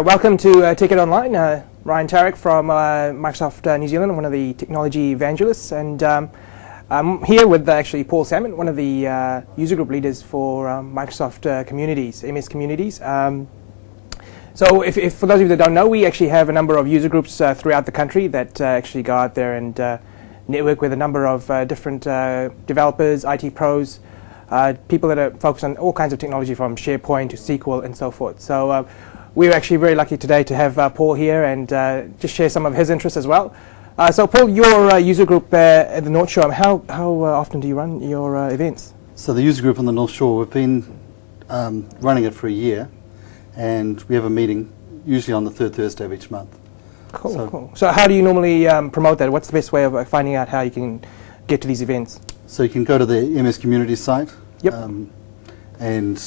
Right, welcome to Ticket Online. Ryan Tarek from Microsoft New Zealand, one of the technology evangelists, and I'm here with actually Paul Salmon, one of the user group leaders for Microsoft communities, MS communities. So if for those of you that don't know, we actually have a number of user groups throughout the country that actually go out there and network with a number of different developers, IT pros, people that are focused on all kinds of technology from SharePoint to SQL and so forth. So we're actually very lucky today to have Paul here and just share some of his interests as well. So Paul, your user group at the North Shore, how often do you run your events? So the user group on the North Shore, we've been running it for a year, and we have a meeting usually on the third Thursday of each month. Cool, cool. So how do you normally promote that? What's the best way of finding out how you can get to these events? So you can go to the MS Community site. Yep. And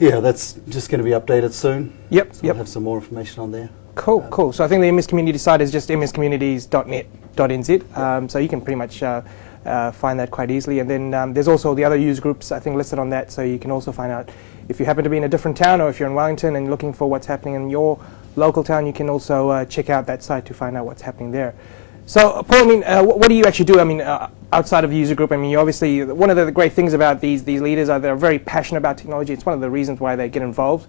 yeah, that's just going to be updated soon. Yep. So we'll have some more information on there. Cool, cool. So I think the MS Community site is just mscommunities.net.nz. So you can pretty much find that quite easily. And then there's also the other user groups, I think, listed on that. So you can also find out if you happen to be in a different town or if you're in Wellington and looking for what's happening in your local town, you can also check out that site to find out what's happening there. So, Paul, I mean, what do you actually do? I mean, outside of the user group, I mean, you obviously, one of the great things about these leaders are they're very passionate about technology. It's one of the reasons why they get involved.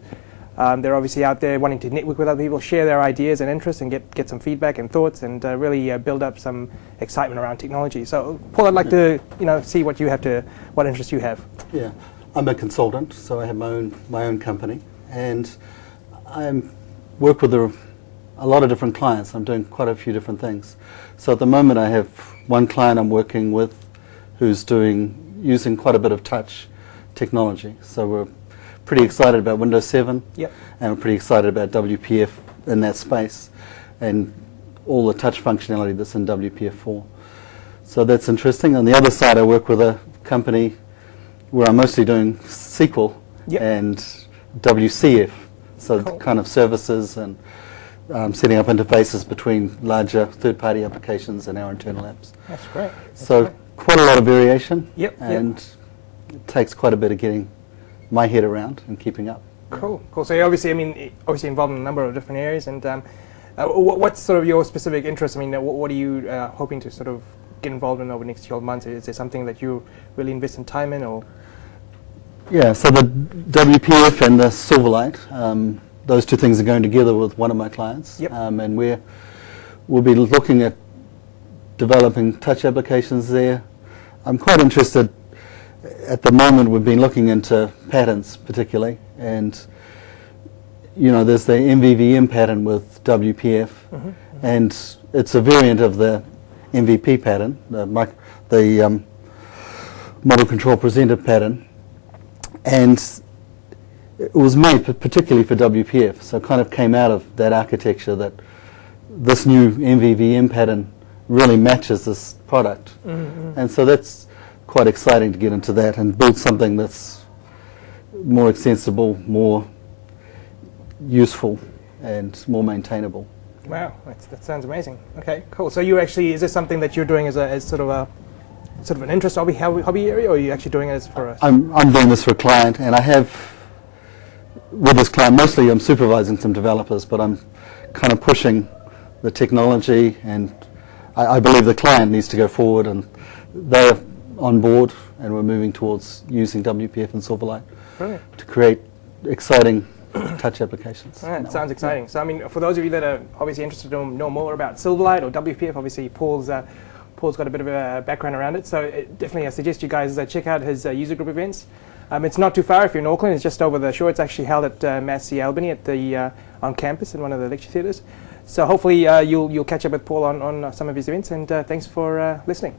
They're obviously out there wanting to network with other people, share their ideas and interests, and get some feedback and thoughts, and really build up some excitement around technology. So, Paul, I'd like to, see what you have what interests you have. Yeah, I'm a consultant, so I have my own company, and I work with a lot of different clients. I'm doing quite a few different things. So at the moment I have one client I'm working with who's using quite a bit of touch technology. So we're pretty excited about Windows 7. Yep. And we're pretty excited about WPF in that space and all the touch functionality that's in WPF4. So that's interesting. On the other side I work with a company where I'm mostly doing SQL. Yep. And WCF. So cool. Kind of services and setting up interfaces between larger third-party applications and our internal apps. That's great. So quite a lot of variation. Yep. And it takes quite a bit of getting my head around and keeping up. Cool, cool. So you're obviously involved in a number of different areas. And what's sort of your specific interest? I mean, what are you hoping to sort of get involved in over the next 12 months? Is there something that you really invest in time in, or? Yeah. So the WPF and the Silverlight. Those two things are going together with one of my clients. Yep. And we'll be looking at developing touch applications there. I'm quite interested. At the moment, we've been looking into patterns particularly, and there's the MVVM pattern with WPF, and it's a variant of the MVP pattern, the model control presenter pattern, and it was made particularly for WPF, so it kind of came out of that architecture that this new MVVM pattern really matches this product. And so that's quite exciting to get into that and build something that's more extensible, more useful, and more maintainable. Wow, that sounds amazing. Okay, cool. So you actually, is this something that you're doing as sort of an interest hobby area, or are you actually doing it for us? I'm doing this for a client, and I have, with this client, mostly I'm supervising some developers, but I'm kind of pushing the technology, and I believe the client needs to go forward, and they're on board, and we're moving towards using WPF and Silverlight to create exciting touch applications. All right, sounds exciting. So, I mean, for those of you that are obviously interested to know more about Silverlight or WPF, obviously Paul's got a bit of a background around it, so definitely I suggest you guys check out his user group events. It's not too far if you're in Auckland. It's just over the shore. It's actually held at Massey Albany at the on campus in one of the lecture theatres. So hopefully you'll catch up with Paul on some of his events. And thanks for listening.